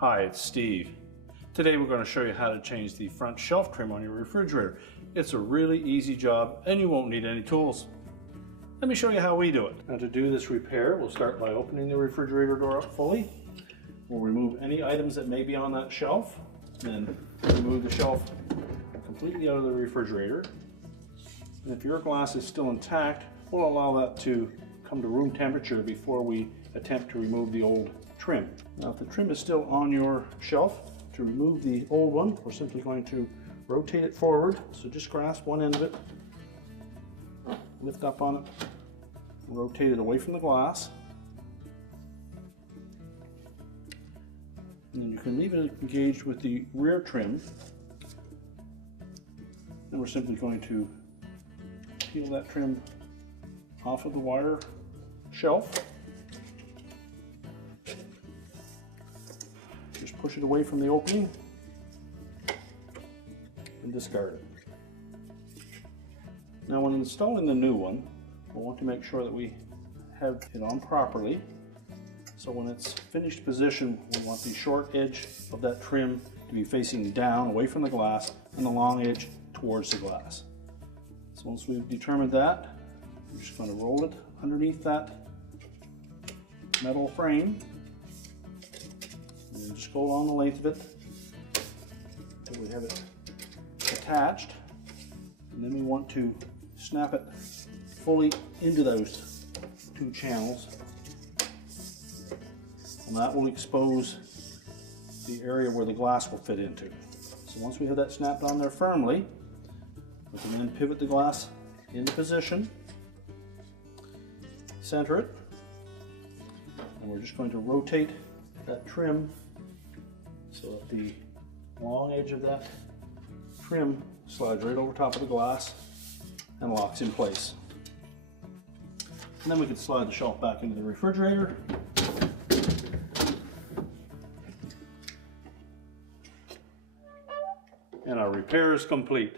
Hi, it's Steve. Today we're going to show you how to change the front shelf trim on your refrigerator. It's a really easy job and you won't need any tools. Let me show you how we do it. Now to do this repair, we'll start by opening the refrigerator door up fully. We'll remove any items that may be on that shelf, then remove the shelf completely out of the refrigerator. And if your glass is still intact, we'll allow that to come to room temperature before we attempt to remove the old trim. Now if the trim is still on your shelf, to remove the old one, we're simply going to rotate it forward. So just grasp one end of it, lift up on it, rotate it away from the glass. And then you can leave it engaged with the rear trim. And we're simply going to peel that trim off of the wire shelf. Just push it away from the opening and discard it. Now when installing the new one, we'll want to make sure that we have it on properly. So when it's finished position, we want the short edge of that trim to be facing down away from the glass and the long edge towards the glass. So once we've determined that, we're just going to roll it underneath that metal frame. And just go along the length of it until we have it attached. And then we want to snap it fully into those two channels. And that will expose the area where the glass will fit into. So once we have that snapped on there firmly, we can then pivot the glass into position, center it, and we're just going to rotate that trim so that the long edge of that trim slides right over top of the glass and locks in place. And then we can slide the shelf back into the refrigerator. And our repair is complete.